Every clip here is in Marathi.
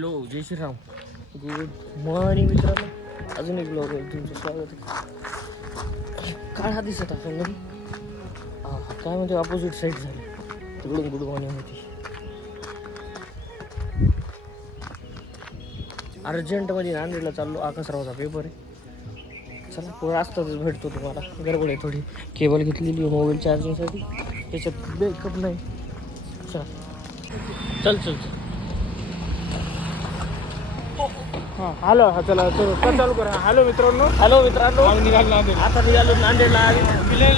हॅलो जय श्रीराम. गुड मॉर्निंग मित्रांनो. अजून एक ब्लॉग आहे तुमचं स्वागत आहे. काय हा दिसत असेल ना काय म्हणते ऑपोजिट साईड झाली तिकडून गुड मॉर्निंग होती. अर्जंटमध्ये नांदेडला चाललो. आकाशरावचा पेपर आहे. चला पुढे असतातच भेटतो तुम्हाला. गडबड आहे थोडी. केबल घेतलेली मोबाईल चार्जिंगसाठी. त्याच्यात बॅकअप नाही. चल चल चल चल. हॅलो हा चला चालू करा. हॅलो मित्रांनो. हॅलो मित्रांनो. निघालो नांदेड. आता निघालो नांदेडला. लय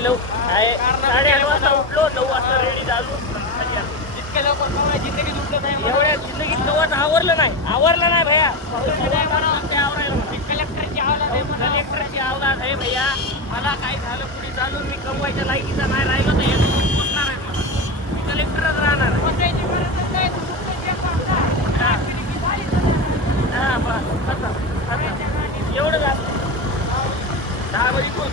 लव आहे. 8:30 वाजता उठलो. 9 वाजता रेडी झालो. इतक्या लवकर जिंदगीत उठलं नाही. एवढ्या जिंदगीत नवत आवरलं नाही भैया. कलेक्टरची अवलाद आहे भैया. मला काय झालं पुढे चालून मी कमवायच्या लायकीचा नाही राहिलो तर याचं पोचणार आहे मला. मी कलेक्टरच राहणार आहे. एवढं झालं 10 वाजे पोच.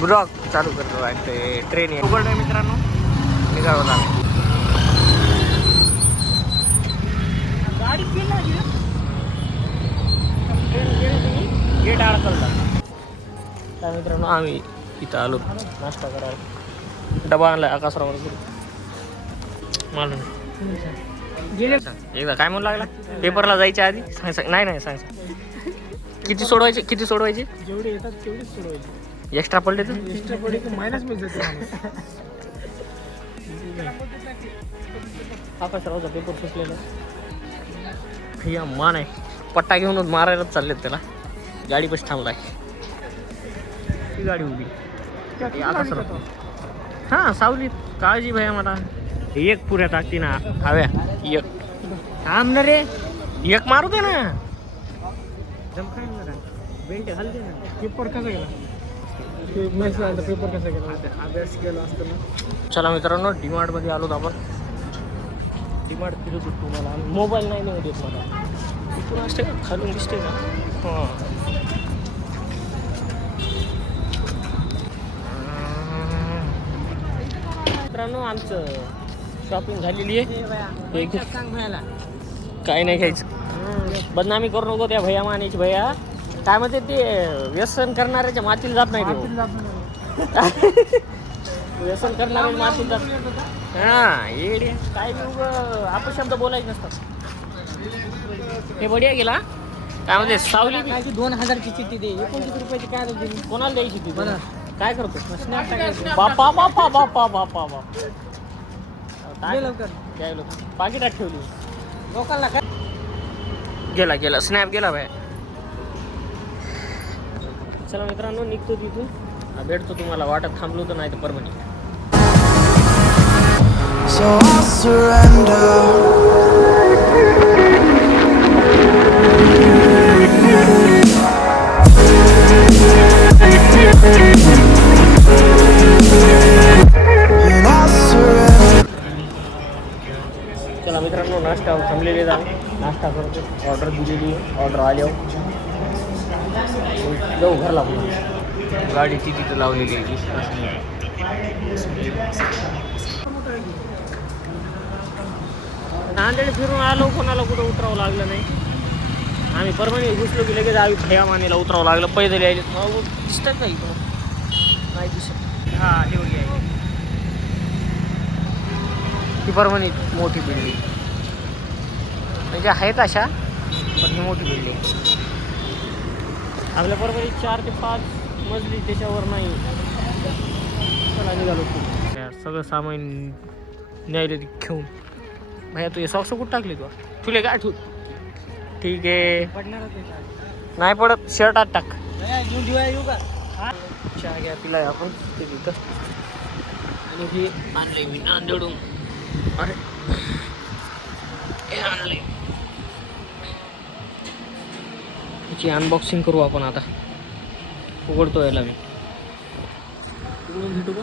ब्लॉग चालू करतो आहे. ट्रेन आहे उघड आहे मित्रांनो. निघालो ना गाडी गेट अडकलला. काय मित्रांनो आम्ही इथं आलो नाश्ता करायला. डबा आणलाय आकाशराव मालूम एकदा काय म्हणू लागला पेपरला जायच्या आधी सांग. नाही सांग. किती सोडवायचे जेवढे येतात तेवढेच सोडवायचे. एक्स्ट्रा पडले तर एक्स्ट्रा पडले की मायनस मध्ये जाते. आकाशरावचा पेपर सुटलेला भैया मान आहे. पट्टा घेऊनच मारायलाच चाललेत त्याला. गाडी पण थांबलाय. ती गाडी उभी आकाशराव. हां सावलीत काळजी भैया मला. एक पुऱ्या टाकती ना हव्या. एक थांब ना रे. एक मारू दे ना. बेल्ट घालते ना. पेपर कसा गेला? पेपर कसा गेला? अभ्यास केला असताना. चला मित्रांनो डीमार्ट मध्ये आलो आपण. डीमार्ट फिरत होतो. मला मोबाईल नाही नेऊ देत मला. इथून असते का खालून दिसते का? हां मित्रांनो आमचं शॉपिंग झालेली आहे. काय नाही घ्यायचं. बदनामी करू नको त्या भैया मानेची. भैया काय म्हणते ते व्यसन करणाऱ्याच्या मातीला जात नाही. व्यसन करणारे मातीला जात. हां येडे काय अपशब्द बोलायचे नसतात. हे बढिया गेला. काय म्हणते सावली 2000ची चिठ्ठी दे. 29 रुपयाची काय दिली? कोणाला द्यायची ती? काय करतो बापा बापा बापा बापा बापा. लवकर पाकिटात ठेवली लोकांना काय गेला स्नॅप गेला बाय. चला मित्रांनो निघतो तिथून. भेटतो तुम्हाला. वाटत थांबलो तर नाही तर परभणी. So I'll surrender. चला मित्रांनो नाश्ता थांबलेले जाऊ. नाश्ता करतो. ऑर्डर दिलेली आहे. ऑर्डर आल्यावर जाऊ घरला. गाडी ती तिथं लावलेली आहे. नांदेड फिरून आलो. कोणाला कुठं उतरावं लागलं नाही. आम्ही परभणी घुसलो की लगेच आम्ही भैया मानेला उतरावं लागलं. पैदल यायले दिसतात का इथं? नाही दिसत. हां देवगी आहे ती परभणी. मोठी बिल्डिंग म्हणजे आहेत अशा पण ही मोठी बिल्डिंग. आपल्या परभणीत 4 ते 5 मजली त्याच्यावर नाही. चला निघालो. सगळं सामान न्यायला घेऊन. भैया तू हे सॉक्स कुठं टाकली? तुला काय ठेवू? ठीक आहे नाही पडत. शर्टात टाक. चहा घ्या पिलाय आपण ते तिथं. आणि हे आणले मी नांदेडून. अरे हे आणले. याची अनबॉक्सिंग करू आपण आता. उघडतो याला मी. उघडून भेटू का?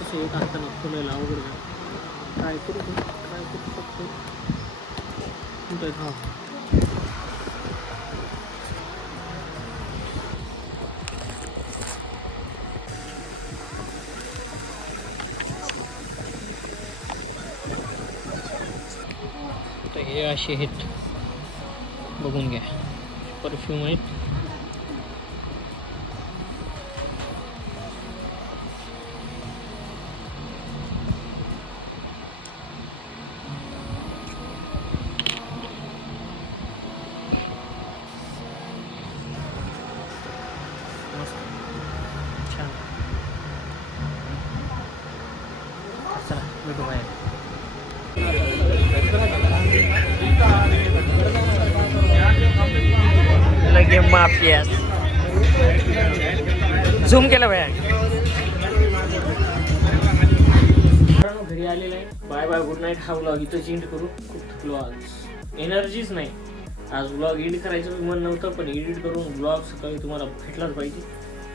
कसं एक हाताने खोलायला अवघड आहे. ट्राय करू शकतो. हां हे असे आहेत, बघून घ्या. परफ्यूम आहेत. छान. चला भेटू बाहेर. लगे माफियास झूम केलं बाया. घरी आलेलं आहे. Bye bye, good night. हा व्लॉग इथंच एंड करू. खूप थकलो आज, एनर्जीच नाही. आज व्लॉग एंड करायचं मन नव्हतं, पण एडिट करून व्लॉग सकाळी तुम्हाला भेटलाच पाहिजे,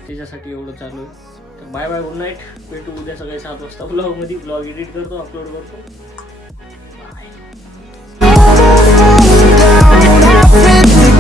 त्याच्यासाठी एवढं चालू आहे. तर बाय बाय, गुड नाईट. भेटू उद्या सकाळी 7 वाजता व्लॉगमध्ये. व्लॉग एडिट करतो, अपलोड करतो.